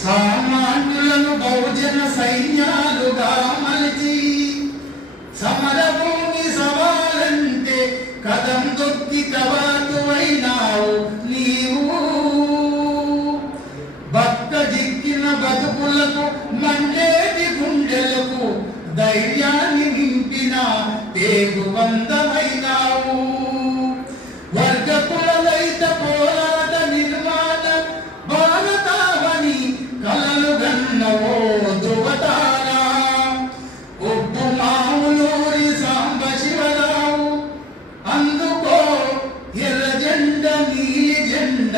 సామాన్యులను బహుజన సైన్యాలుగా మలిచి సమరభూమి సవాలంటే కదం దొక్కి కవాతువైనావు నీవు. భక్త జిక్కిన బతుకులకు మండేటి గుండెలకు ధైర్యాన్ని నింపిన పేగు బంధమైనావు. వర్గ కులదైత పోరాట నిర్మాణ భారతావని కలలు గన్నవో ధృవతారా. ఉప్పు మాములూరి సాంబ శివరావు అందుకో ఎర్ర జెండ నీలి జెండ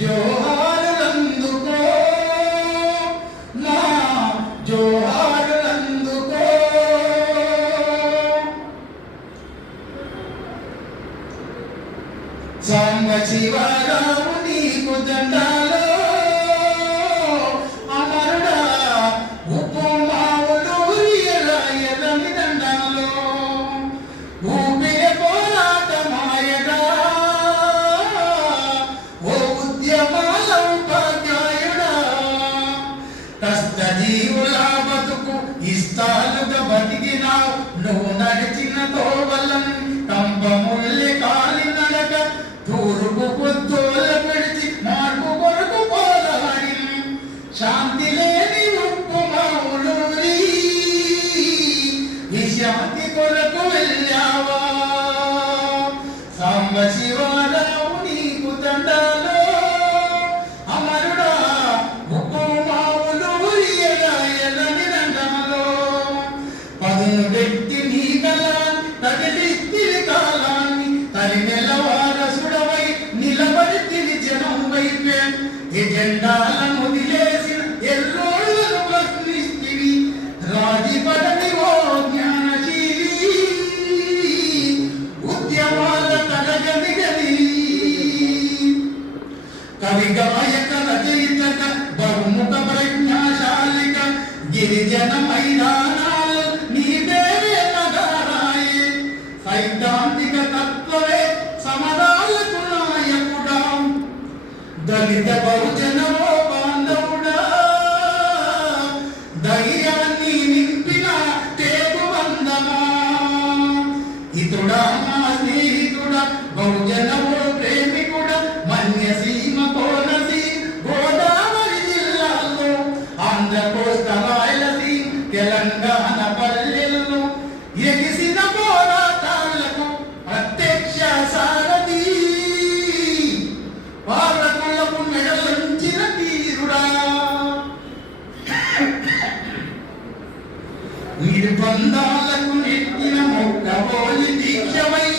జోహారులందుకో నా జోహారులందుకో. సాంబ శివరావు నీకు దండాలో అమరుడా. ఉప్పు మావులూరి ఎర్రని దండాలో ఊపిరి పోరాట మాయగా ఓ ఉద్యమాల ఉపాధ్యాయుడా. కష్టజీవుల బతుకు ఇష్టాలుగా బతికినావు నువ్వు నడిచిన తోవలం కంపముల్లి కాలి నడక తూరుపు పొద్దుల పెడిచి మార్పు కొరకు పోరాడి శాంతి లేని ఉప్పు మావులూరి ఈ శాంతి కొరకు వెళ్ళావా. సాంబ శివరావు నీకు దండాలో అమరుడా. ఉప్పు మావులూరి ఎర్రని దండాలో పదును పెట్టి నీ గలాన్ని తగిలిస్తిరి కాలాన్ని తరి నెలవారసుడవై నిలబడితిరి జనం వైపే. ఎజెండాలను వదిలేసిన ఎల్లోళ్ళను ప్రశ్నిస్తివి రాజీపడని ఓ జ్ఞానశీలి. ఉద్యమాల కలగనిగని కవి గాయక రచయితక బహుముఖ ప్రజ్ఞాశాలిక గిరిజన మైదానాలు నీవేవే నగరాయే. సైద్ధాంతిక తత్వమే సమరాలకు నాయకుడా. దళిత బహుజనమో బాంధవుడా. ధైర్యాన్ని నింపిన తేగు బంధమా. ఇతుడా మా స్నేహితుడా బహుజనమో ప్రేమికుడా. మన్యసీమ కోనసీమ గోదావరి జిల్లాల్లో ఆంధ్ర కోస్తా రాయలసీమ తెలంగాణ పల్లెల్లో ఎగిసిన పోరాటాలకు ప్రత్యక్ష సారథి. పాలకులకు మెడలంచిన తీరుడా. నిర్బంధాలకు నెట్టిన మొక్కబోలి దీక్షమై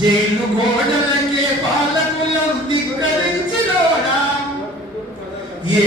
జైలు గోడలకే పాలకులను ధిక్కరించినోడా. ఏ